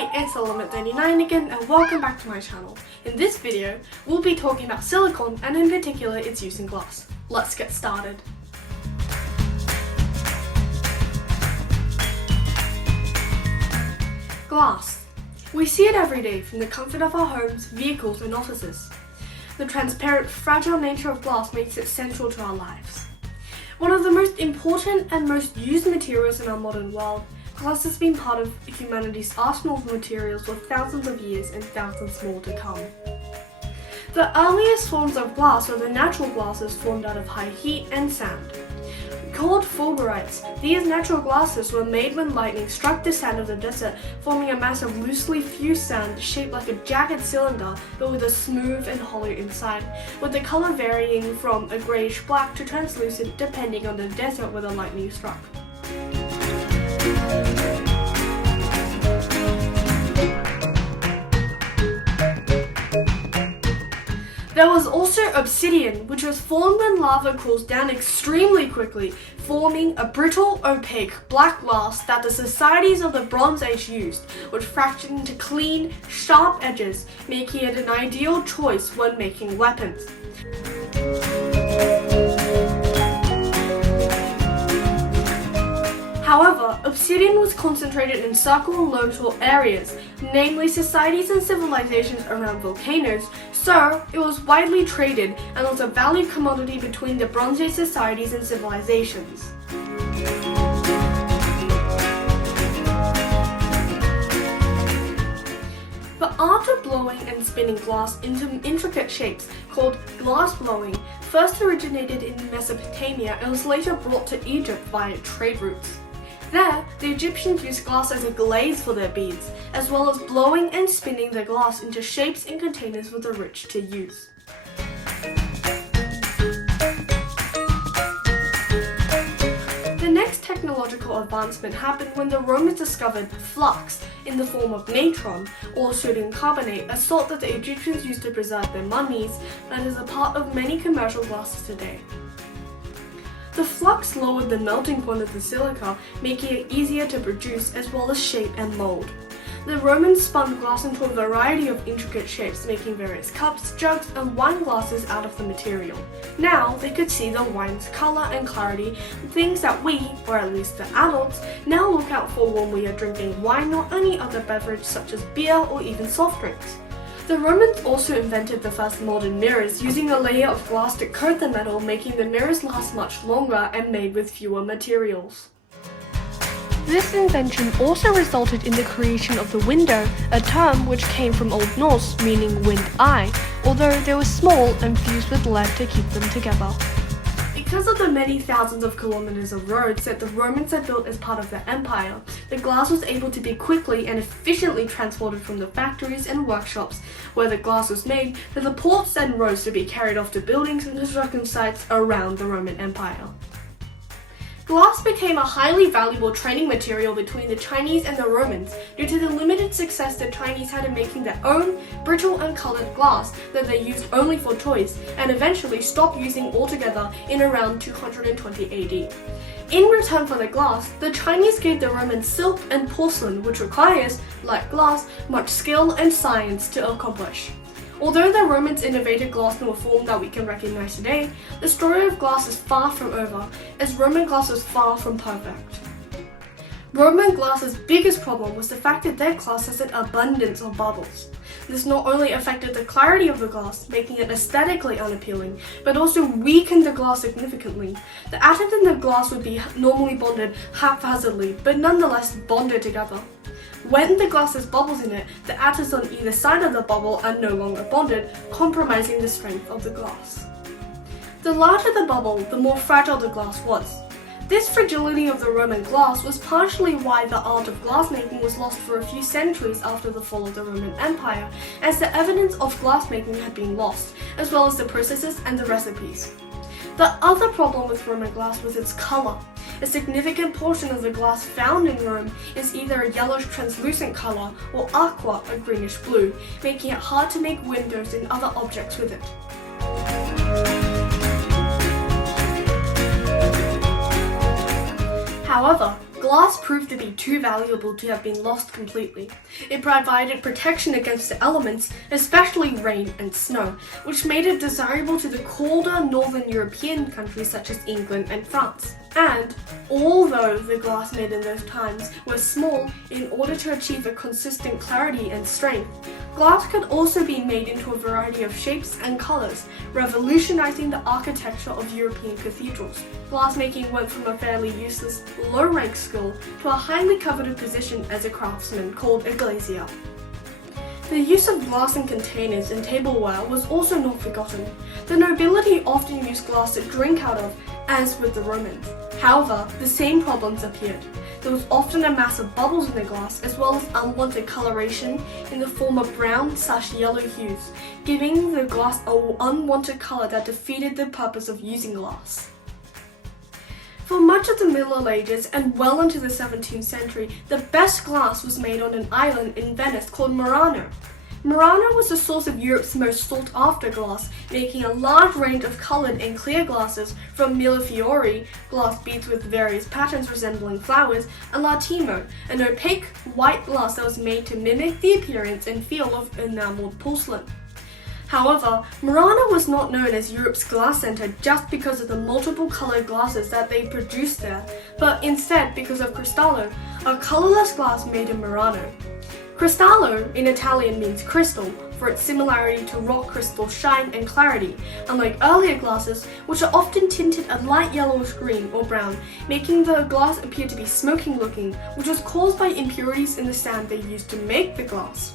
Hi, it's Element39 again and welcome back to my channel. In this video, we'll be talking about silicon and in particular its use in glass. Let's get started. Glass. We see it every day from the comfort of our homes, vehicles and offices. The transparent, fragile nature of glass makes it central to our lives. One of the most important and most used materials in our modern world, glass has been part of humanity's arsenal of materials for thousands of years and thousands more to come. The earliest forms of glass were the natural glasses formed out of high heat and sand. Called fulgurites, these natural glasses were made when lightning struck the sand of the desert, forming a mass of loosely fused sand shaped like a jagged cylinder but with a smooth and hollow inside, with the color varying from a grayish black to translucent depending on the desert where the lightning struck. There was also obsidian, which was formed when lava cools down extremely quickly, forming a brittle, opaque, black glass that the societies of the Bronze Age used, which fractured into clean, sharp edges, making it an ideal choice when making weapons. However, obsidian was concentrated in circle and local areas, namely societies and civilizations around volcanoes, so it was widely traded and was a valued commodity between the Bronze Age societies and civilizations. The art of blowing and spinning glass into intricate shapes, called glass blowing, first originated in Mesopotamia and was later brought to Egypt via trade routes. There, the Egyptians used glass as a glaze for their beads, as well as blowing and spinning the glass into shapes and containers for the rich to use. The next technological advancement happened when the Romans discovered flux in the form of natron, or sodium carbonate, a salt that the Egyptians used to preserve their mummies, that is a part of many commercial glasses today. The flux lowered the melting point of the silica, making it easier to produce as well as shape and mold. The Romans spun glass into a variety of intricate shapes, making various cups, jugs, and wine glasses out of the material. Now they could see the wine's color and clarity, things that we, or at least the adults, now look out for when we are drinking wine or any other beverage such as beer or even soft drinks. The Romans also invented the first modern mirrors, using a layer of glass to coat the metal, making the mirrors last much longer and made with fewer materials. This invention also resulted in the creation of the window, a term which came from Old Norse meaning wind eye, although they were small and fused with lead to keep them together. Because of the many thousands of kilometers of roads that the Romans had built as part of their empire, the glass was able to be quickly and efficiently transported from the factories and workshops where the glass was made to the ports and roads to be carried off to buildings and construction sites around the Roman Empire. Glass became a highly valuable trading material between the Chinese and the Romans due to the limited success the Chinese had in making their own brittle and colored glass that they used only for toys, and eventually stopped using altogether in around 220 AD. In return for the glass, the Chinese gave the Romans silk and porcelain, which requires, like glass, much skill and science to accomplish. Although the Romans innovated glass in a form that we can recognize today, the story of glass is far from over, as Roman glass was far from perfect. Roman glass's biggest problem was the fact that their glass has an abundance of bubbles. This not only affected the clarity of the glass, making it aesthetically unappealing, but also weakened the glass significantly. The atoms in the glass would be normally bonded haphazardly, but nonetheless bonded together. When the glass has bubbles in it, the atoms on either side of the bubble are no longer bonded, compromising the strength of the glass. The larger the bubble, the more fragile the glass was. This fragility of the Roman glass was partially why the art of glassmaking was lost for a few centuries after the fall of the Roman Empire, as the evidence of glassmaking had been lost, as well as the processes and the recipes. The other problem with Roman glass was its color. A significant portion of the glass found in Rome is either a yellowish translucent color or aqua, a greenish blue, making it hard to make windows and other objects with it. However, glass proved to be too valuable to have been lost completely. It provided protection against the elements, especially rain and snow, which made it desirable to the colder northern European countries such as England and France. And although the glass made in those times was small, in order to achieve a consistent clarity and strength, glass could also be made into a variety of shapes and colors, revolutionizing the architecture of European cathedrals. Glassmaking went from a fairly useless, low-rank skill to a highly coveted position as a craftsman called a glazier. The use of glass in containers and tableware was also not forgotten. The nobility often used glass to drink out of, as with the Romans. However, the same problems appeared. There was often a mass of bubbles in the glass, as well as unwanted coloration in the form of brown/yellow hues, giving the glass an unwanted color that defeated the purpose of using glass. For much of the Middle Ages and well into the 17th century, the best glass was made on an island in Venice called Murano. Murano was the source of Europe's most sought-after glass, making a large range of colored and clear glasses from millefiori, glass beads with various patterns resembling flowers, and latimo, an opaque white glass that was made to mimic the appearance and feel of enameled porcelain. However, Murano was not known as Europe's glass center just because of the multiple colored glasses that they produced there, but instead because of Cristallo, a colorless glass made in Murano. Cristallo in Italian means crystal, for its similarity to rock crystal shine and clarity, unlike earlier glasses, which are often tinted a light yellowish green or brown, making the glass appear to be smoking looking, which was caused by impurities in the sand they used to make the glass.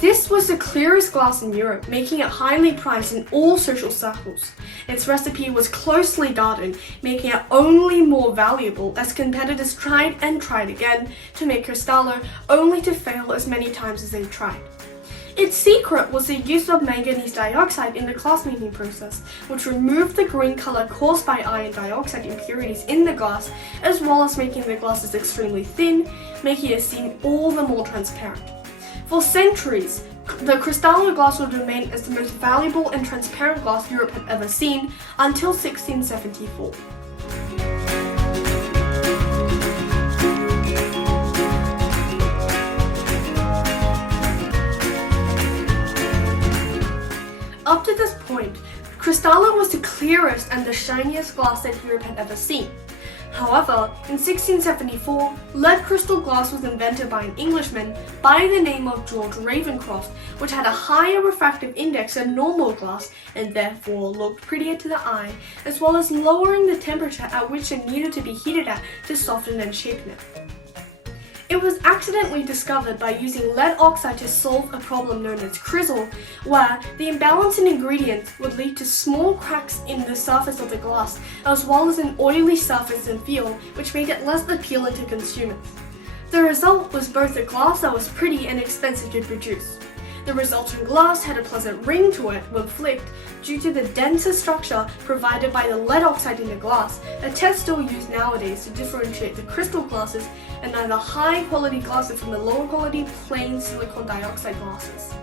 This was the clearest glass in Europe, making it highly prized in all social circles. Its recipe was closely guarded, making it only more valuable as competitors tried and tried again to make Cristallo, only to fail as many times as they tried. Its secret was the use of manganese dioxide in the glassmaking process, which removed the green color caused by iron dioxide impurities in the glass, as well as making the glasses extremely thin, making it seem all the more transparent. For centuries, the Cristallo glass would remain as the most valuable and transparent glass Europe had ever seen until 1674. Up to this point, Cristallo was the clearest and the shiniest glass that Europe had ever seen. However, in 1674, lead crystal glass was invented by an Englishman by the name of George Ravenscroft, which had a higher refractive index than normal glass and therefore looked prettier to the eye, as well as lowering the temperature at which it needed to be heated at to soften and shapen it. It was accidentally discovered by using lead oxide to solve a problem known as chisel, where the imbalance in ingredients would lead to small cracks in the surface of the glass, as well as an oily surface and feel, which made it less appealing to consumers. The result was both a glass that was pretty and expensive to produce. The resulting glass had a pleasant ring to it when flicked due to the denser structure provided by the lead oxide in the glass, a test still used nowadays to differentiate the crystal glasses and either high-quality glasses from the lower-quality plain silicon dioxide glasses.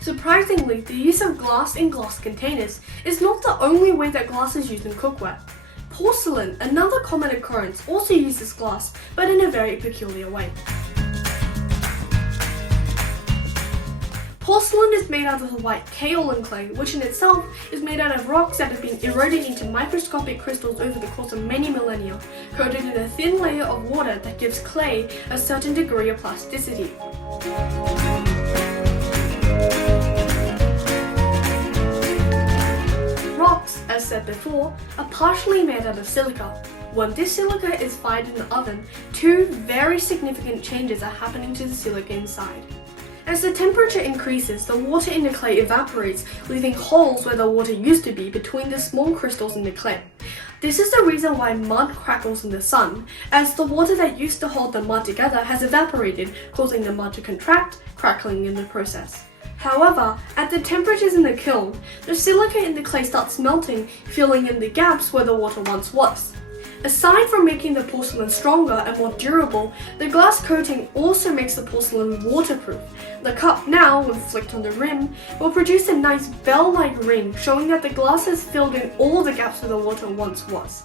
Surprisingly, the use of glass in glass containers is not the only way that glass is used in cookware. Porcelain, another common occurrence, also uses glass, but in a very peculiar way. Porcelain is made out of the white kaolin clay, which in itself is made out of rocks that have been eroded into microscopic crystals over the course of many millennia, coated in a thin layer of water that gives clay a certain degree of plasticity. Rocks, as said before, are partially made out of silica. When this silica is fired in the oven, two very significant changes are happening to the silica inside. As the temperature increases, the water in the clay evaporates, leaving holes where the water used to be between the small crystals in the clay. This is the reason why mud crackles in the sun, as the water that used to hold the mud together has evaporated, causing the mud to contract, crackling in the process. However, at the temperatures in the kiln, the silica in the clay starts melting, filling in the gaps where the water once was. Aside from making the porcelain stronger and more durable, the glass coating also makes the porcelain waterproof. The cup now, when flicked on the rim, will produce a nice bell-like ring, showing that the glass has filled in all the gaps where the water once was.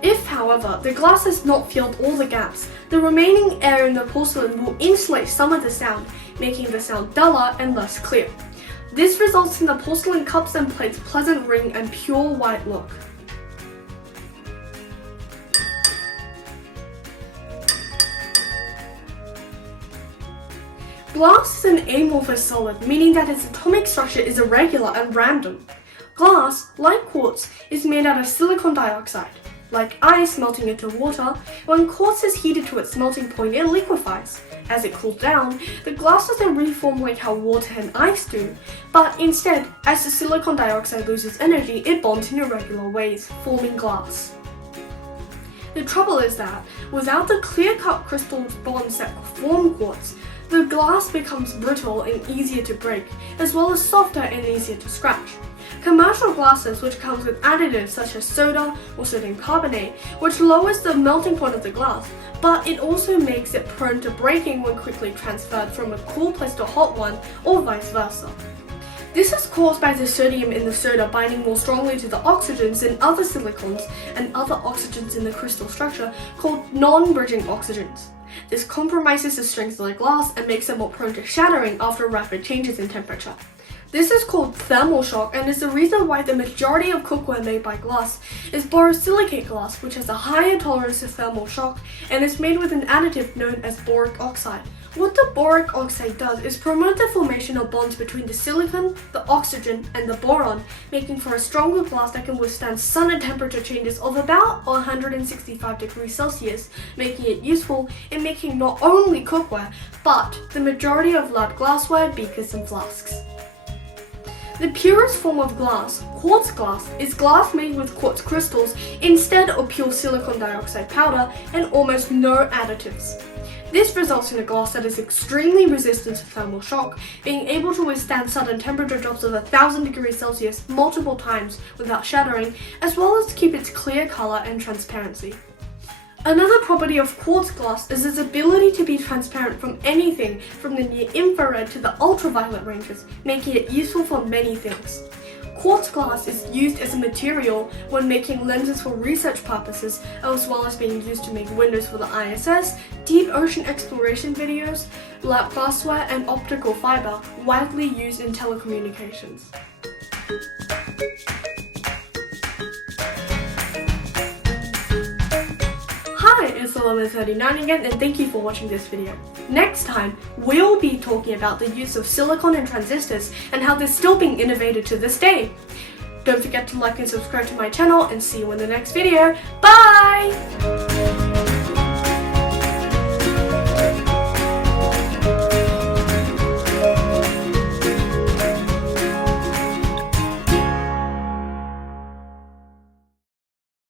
If, however, the glass has not filled all the gaps, the remaining air in the porcelain will insulate some of the sound, making the sound duller and less clear. This results in the porcelain cups and plates' pleasant ring and pure white look. Glass is an amorphous solid, meaning that its atomic structure is irregular and random. Glass, like quartz, is made out of silicon dioxide. Like ice melting into water, when quartz is heated to its melting point, it liquefies. As it cools down, the glass doesn't reform like how water and ice do, but instead, as the silicon dioxide loses energy, it bonds in irregular ways, forming glass. The trouble is that, without the clear-cut crystal bonds that form quartz, the glass becomes brittle and easier to break, as well as softer and easier to scratch. Commercial glasses, which comes with additives such as soda or sodium carbonate, which lowers the melting point of the glass, but it also makes it prone to breaking when quickly transferred from a cool place to a hot one, or vice versa. This is caused by the sodium in the soda binding more strongly to the oxygens than other silicons and other oxygens in the crystal structure called non-bridging oxygens. This compromises the strength of the glass and makes it more prone to shattering after rapid changes in temperature. This is called thermal shock and is the reason why the majority of cookware made by glass is borosilicate glass, which has a higher tolerance to thermal shock and is made with an additive known as boric oxide. What the boric oxide does is promote the formation of bonds between the silicon, the oxygen, and the boron, making for a stronger glass that can withstand sudden temperature changes of about 165 degrees Celsius, making it useful in making not only cookware, but the majority of lab glassware, beakers, and flasks. The purest form of glass, quartz glass, is glass made with quartz crystals instead of pure silicon dioxide powder and almost no additives. This results in a glass that is extremely resistant to thermal shock, being able to withstand sudden temperature drops of 1,000 degrees Celsius multiple times without shattering, as well as keep its clear color and transparency. Another property of quartz glass is its ability to be transparent from anything from the near-infrared to the ultraviolet ranges, making it useful for many things. Quartz glass is used as a material when making lenses for research purposes, as well as being used to make windows for the ISS, deep ocean exploration videos, lab glassware, and optical fiber, widely used in telecommunications. Hi, it's 11:39 again, and thank you for watching this video. Next time, we'll be talking about the use of silicon and transistors and how they're still being innovated to this day. Don't forget to like and subscribe to my channel, and see you in the next video. Bye!